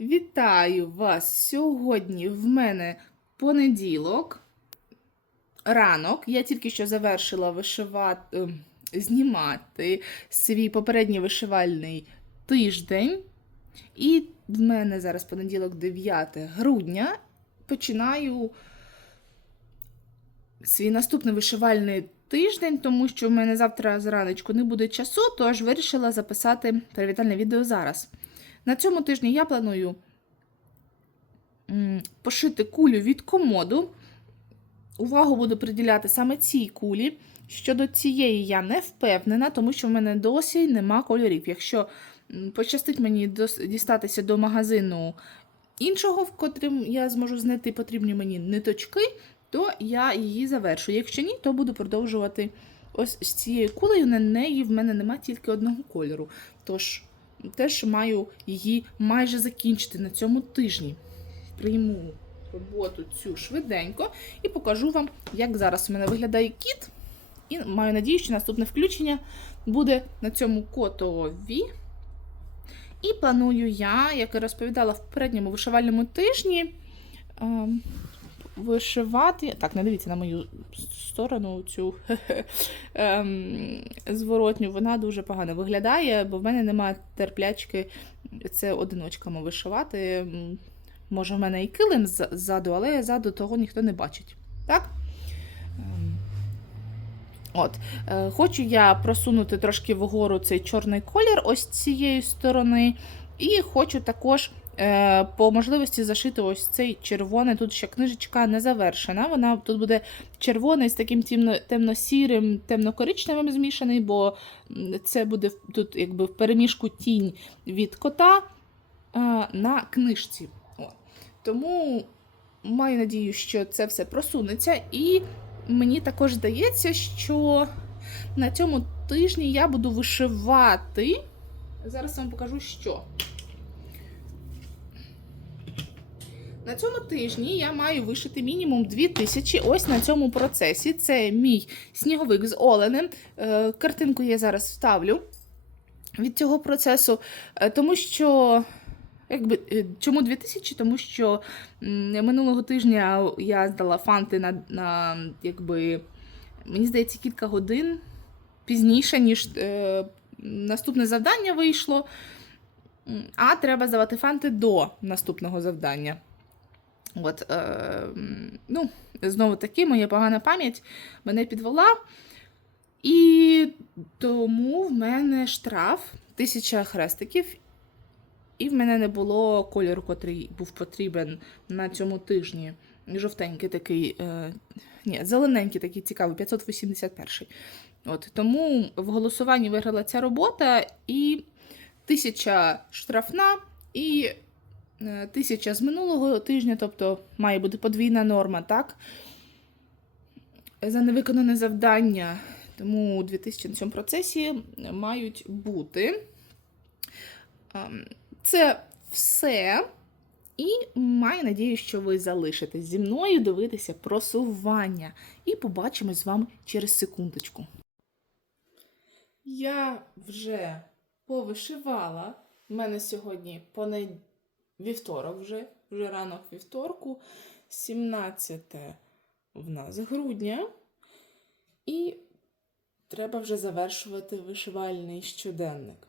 Вітаю вас! Сьогодні в мене понеділок, ранок. Я тільки що завершила вишивати, ем, знімати свій попередній вишивальний тиждень. І в мене зараз понеділок, 9 грудня. Починаю свій наступний вишивальний тиждень, тому що в мене завтра зранечку не буде часу, тож вирішила записати привітальне відео зараз. На цьому тижні я планую пошити кулю від комоду. Увагу буду приділяти саме цій кулі. Щодо цієї я не впевнена, тому що в мене досі нема кольорів. Якщо пощастить мені дістатися до магазину іншого, в котрим я зможу знайти потрібні мені ниточки, то я її завершу. Якщо ні, то буду продовжувати ось з цією кулею. На неї в мене нема тільки одного кольору. Тож теж маю її майже закінчити на цьому тижні. Прийму роботу цю швиденько і покажу вам, як зараз у мене виглядає кіт. І маю надію, що наступне включення буде на цьому котові. І планую я, як і розповідала в передньому вишивальному тижні, ем, вишивати. Так, не дивіться на мою сторону цю ем, зворотню. Вона дуже погано виглядає, бо в мене немає терплячки це одиночками вишивати. Може, в мене і килим ззаду, але ззаду того ніхто не бачить. Так? Ем, От, е, хочу я просунути трошки вгору цей чорний колір ось цієї сторони. І хочу також по можливості зашити ось цей червоний. Тут ще книжечка не завершена. Вона тут буде червоний з таким темно, темно-сірим, темно-коричневим змішаний, бо це буде тут якби в переміжку тінь від кота е, на книжці. Тому маю надію, що це все просунеться. І мені також здається, що на цьому тижні я буду вишивати. Зараз вам покажу, що. На цьому тижні я маю вишити мінімум 2000 ось на цьому процесі. Це мій сніговик з оленем. Е, Картинку я зараз вставлю від цього процесу, е, тому що. Якби, е, чому 2000? Тому що минулого тижня я здала фанти на, на якби, мені здається, кілька годин пізніше, ніж е, наступне завдання вийшло. А треба здавати фанти до наступного завдання. От, е, ну, знову таки, моя погана пам'ять мене підвела. І тому в мене штраф 1000 хрестиків, і в мене не було кольору, котрий був потрібен на цьому тижні. Жовтенький такий, е, ні, зелененький такий цікавий, 581. От, тому в голосуванні виграла ця робота, і 1000 штрафна, і е, 1000 з минулого тижня, тобто має бути подвійна норма, так? За невиконане завдання. Тому 2000 на цьому процесі мають бути. Ем, Це все. І маю надію, що ви залишитесь зі мною дивитися просування. І побачимось з вами через секундочку. Я вже повишивала. У мене сьогодні понед... вівторок вже, вже ранок вівторку, 17 в нас грудня. І треба вже завершувати вишивальний щоденник.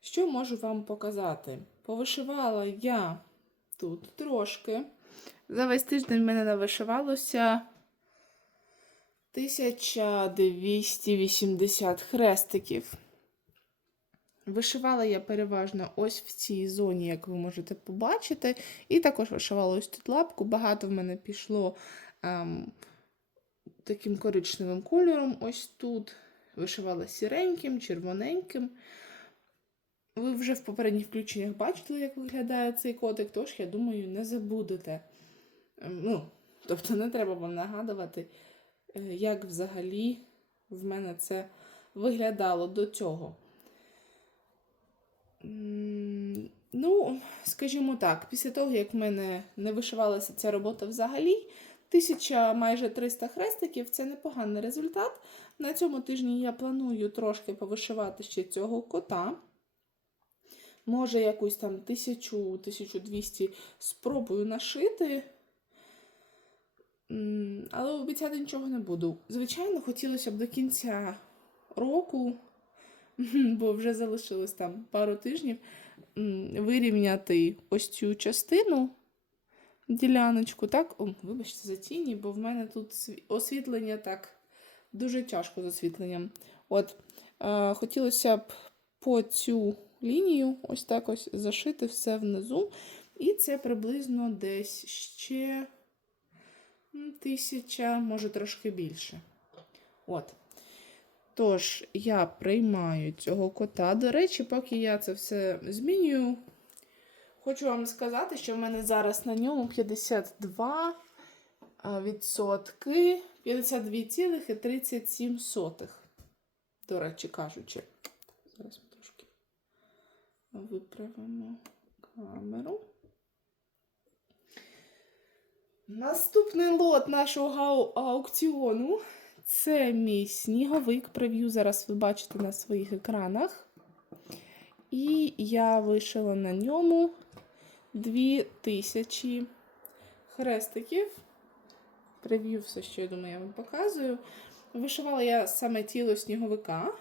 Що можу вам показати? Повишивала я тут трошки. За весь тиждень в мене навишивалося 1280 хрестиків. Вишивала я переважно ось в цій зоні, як ви можете побачити. І також вишивала ось тут лапку. Багато в мене пішло ем, таким коричневим кольором. Ось тут вишивала сіреньким, червоненьким. Ви вже в попередніх включеннях бачили, як виглядає цей котик, тож, я думаю, не забудете. Ем, Ну, тобто не треба вам нагадувати, е, як взагалі в мене це виглядало до цього. Ну, скажімо так, після того, як в мене не вишивалася ця робота взагалі, тисяча майже 300 хрестиків це непоганий результат. На цьому тижні я планую трошки повишивати ще цього кота. Може, якусь там 1000-1200 спробую нашити. Але обіцяти нічого не буду. Звичайно, хотілося б до кінця року, бо вже залишилось там пару тижнів, вирівняти ось цю частину, діляночку, так? О, вибачте за тіні, бо в мене тут освітлення так дуже тяжко з освітленням. От, е, хотілося б по цю лінію ось так ось зашити все внизу. І це приблизно десь ще тисяча, може трошки більше. От. Тож, я приймаю цього кота. До речі, поки я це все змінюю, хочу вам сказати, що в мене зараз на ньому 52 а, відсотки, 52,37. До речі, кажучи. Зараз ми трошки виправимо камеру. Наступний лот нашого аукціону це мій сніговик. Прев'ю зараз ви бачите на своїх екранах. І я вишила на ньому 2000 хрестиків. Прев'ю все, що я думаю, я вам показую. Вишивала я саме тіло сніговика.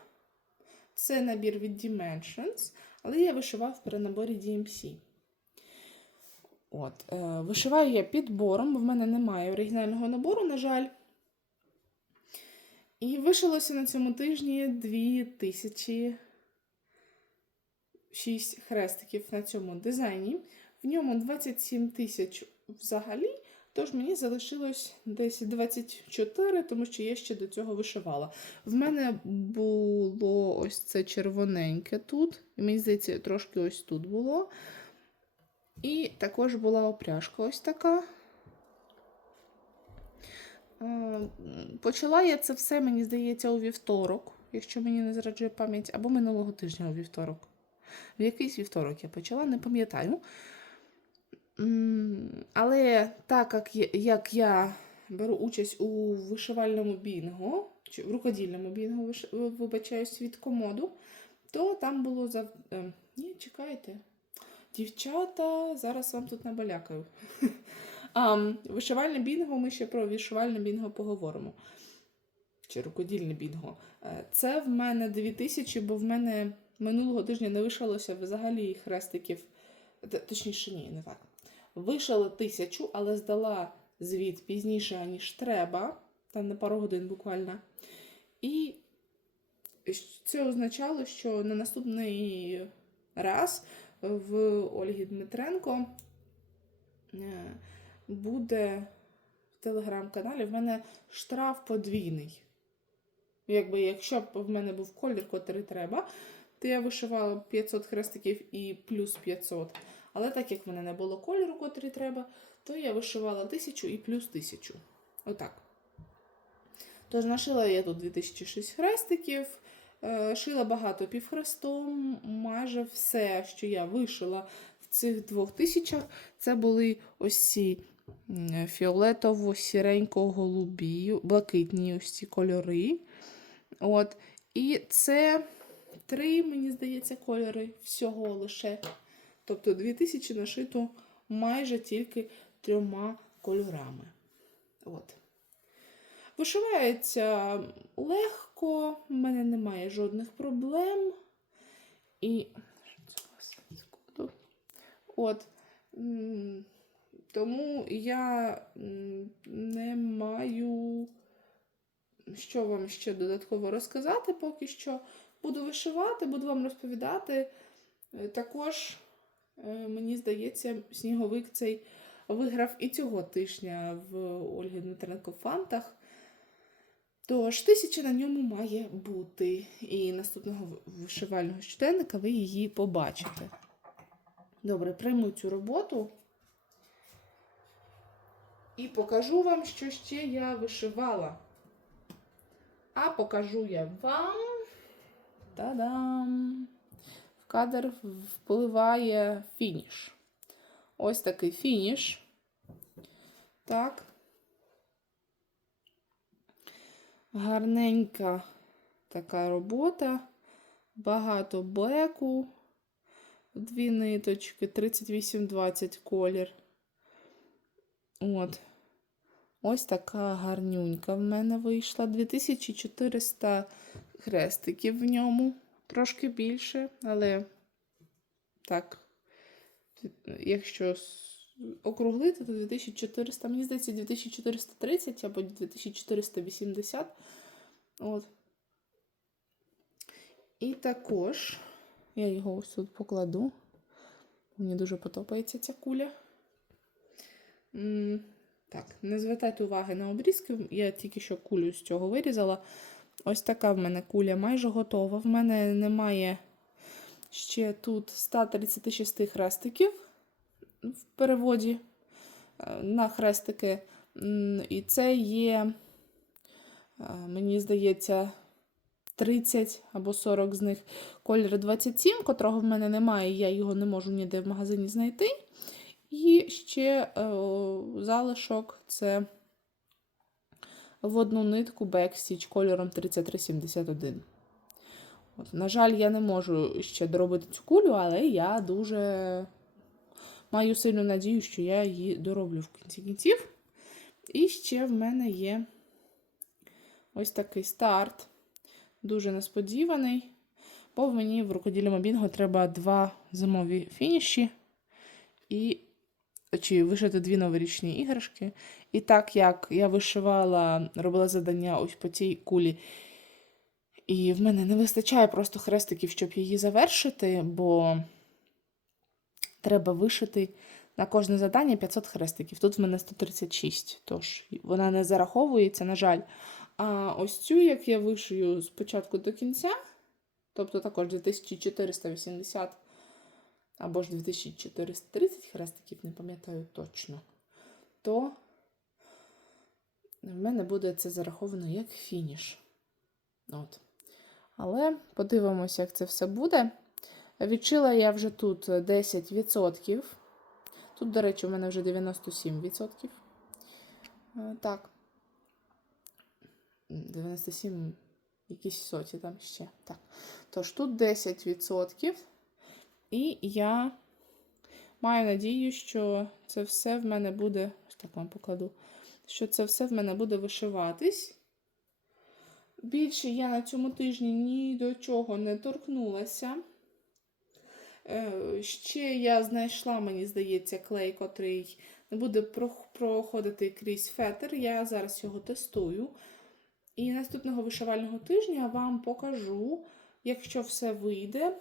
Це набір від Dimensions, але я вишивав при наборі DMC. От, е, вишиваю я підбором, бо в мене немає оригінального набору, на жаль. І вишилося на цьому тижні 2006 хрестиків на цьому дизайні. В ньому 27 тисяч взагалі, тож мені залишилось десь 24, тому що я ще до цього вишивала. В мене було ось це червоненьке тут, і мені здається, трошки ось тут було. І також була опряжка ось така. Е, Почала я це все, мені здається, у вівторок, якщо мені не зраджує пам'ять, або минулого тижня у вівторок. В якийсь вівторок я почала, не пам'ятаю. Але так як як я беру участь у вишивальному бінго, чи в рукодільному бінго, виш- вибачаюсь, від комоду, то там було за. е, Ні, чекайте. Дівчата, зараз вам тут набалякаю. А, вишивальне бінго, ми ще про вишивальне бінго поговоримо. Чи рукодільне бінго. Е, Це в мене 2000, бо в мене минулого тижня не вишилося взагалі хрестиків. Точніше, ні, не так. Вишила тисячу, але здала звіт пізніше, ніж треба, там на пару годин буквально. І це означало, що на наступний раз в Ольги Дмитренко е, буде в телеграм-каналі в мене штраф подвійний. Якби, якщо б в мене був колір, котрий треба, то я вишивала 500 хрестиків і плюс 500. Але так як в мене не було кольору, котрий треба, то я вишивала 1000 і плюс 1000. Отак. Тож нашила я тут 2006 хрестиків. Е, Шила багато півхрестом, майже все, що я вишила в цих двох тисячах, це були ось ці м, фіолетово-сіренько-голубі, блакитні ось ці кольори. От. І це три, мені здається, кольори всього лише. Тобто 2000 нашито майже тільки трьома кольорами. От. Вишивається легко, в мене немає жодних проблем. І. От. Тому я не маю що вам ще додатково розказати поки що. Буду вишивати, буду вам розповідати. Е, Також, е, мені здається, сніговик цей виграв і цього тижня в Ольги Дмитренко фантах. Тож тисяча на ньому має бути. І наступного вишивального щоденника ви її побачите. Добре, прийму цю роботу. І покажу вам, що ще я вишивала. А покажу я вам. Та-дам! В кадр впливає фініш. Ось такий фініш. Так. Гарненька така робота. Багато блеку. Дві ниточки, 38-20 колір. От. Ось така гарнюнька в мене вийшла. 2400 хрестиків в ньому. Трошки більше, але так. Якщо округлити, то 2400, мені здається, 2430 або 2480. От. І також я його ось тут покладу. Мені дуже подобається ця куля. Так, не звертайте уваги на обрізки. Я тільки що кулю з цього вирізала. Ось така в мене куля майже готова. В мене немає ще тут 136 хрестиків в переводі е, на хрестики. І це є, е, мені здається, 30 або 40 з них колір 27, котрого в мене немає, я його не можу ніде в магазині знайти. І ще е, залишок це в одну нитку Backstitch кольором 3371. От, на жаль, я не можу ще доробити цю кулю, але я дуже маю сильну надію, що я її дороблю в кінці кінців. І ще в мене є ось такий старт. Дуже несподіваний. Бо мені в рукоділі Мобінго треба два зимові фініші і чи вишити дві новорічні іграшки. І так як я вишивала, робила завдання ось по цій кулі, і в мене не вистачає просто хрестиків, щоб її завершити, бо треба вишити на кожне завдання 500 хрестиків. Тут в мене 136, тож вона не зараховується, на жаль. А ось цю, як я вишию з початку до кінця, тобто також 2480 або ж 2430 хрестиків, не пам'ятаю точно, то в мене буде це зараховано як фініш. От. Але подивимося, як це все буде. Відшила я вже тут 10%. Тут, до речі, у мене вже 97%. Е, Так. 97, якісь соті там ще. Так. Тож тут 10%. І я маю надію, що це все в мене буде. Ось так вам покладу. Що це все в мене буде вишиватись. Більше я на цьому тижні ні до чого не торкнулася. Е, Ще я знайшла, мені здається, клей, котрий не буде проходити крізь фетр. Я зараз його тестую. І наступного вишивального тижня вам покажу, якщо все вийде,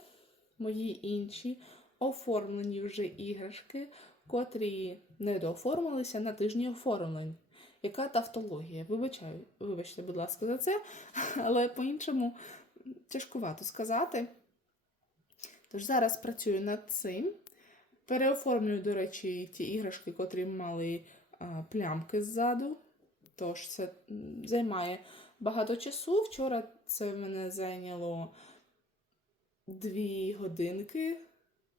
мої інші оформлені вже іграшки, котрі не дооформилися на тижні оформлень. Яка тавтологія? Вибачаю, вибачте, будь ласка, за це, але по-іншому тяжкувато сказати. Тож зараз працюю над цим. Переоформлюю, до речі, ті іграшки, котрі мали а, плямки ззаду. Тож це займає багато часу. Вчора це мене зайняло дві годинки,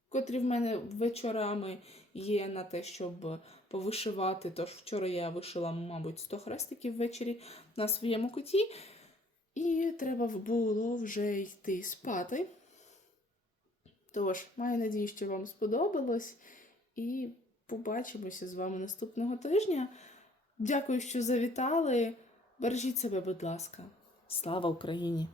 котрі в мене вечорами є на те, щоб повишивати. Тож вчора я вишила, мабуть, 100 хрестиків ввечері на своєму куті. І треба було вже йти спати. Тож, маю надію, що вам сподобалось. І побачимося з вами наступного тижня. Дякую, що завітали. Бережіть себе, будь ласка. Слава Україні!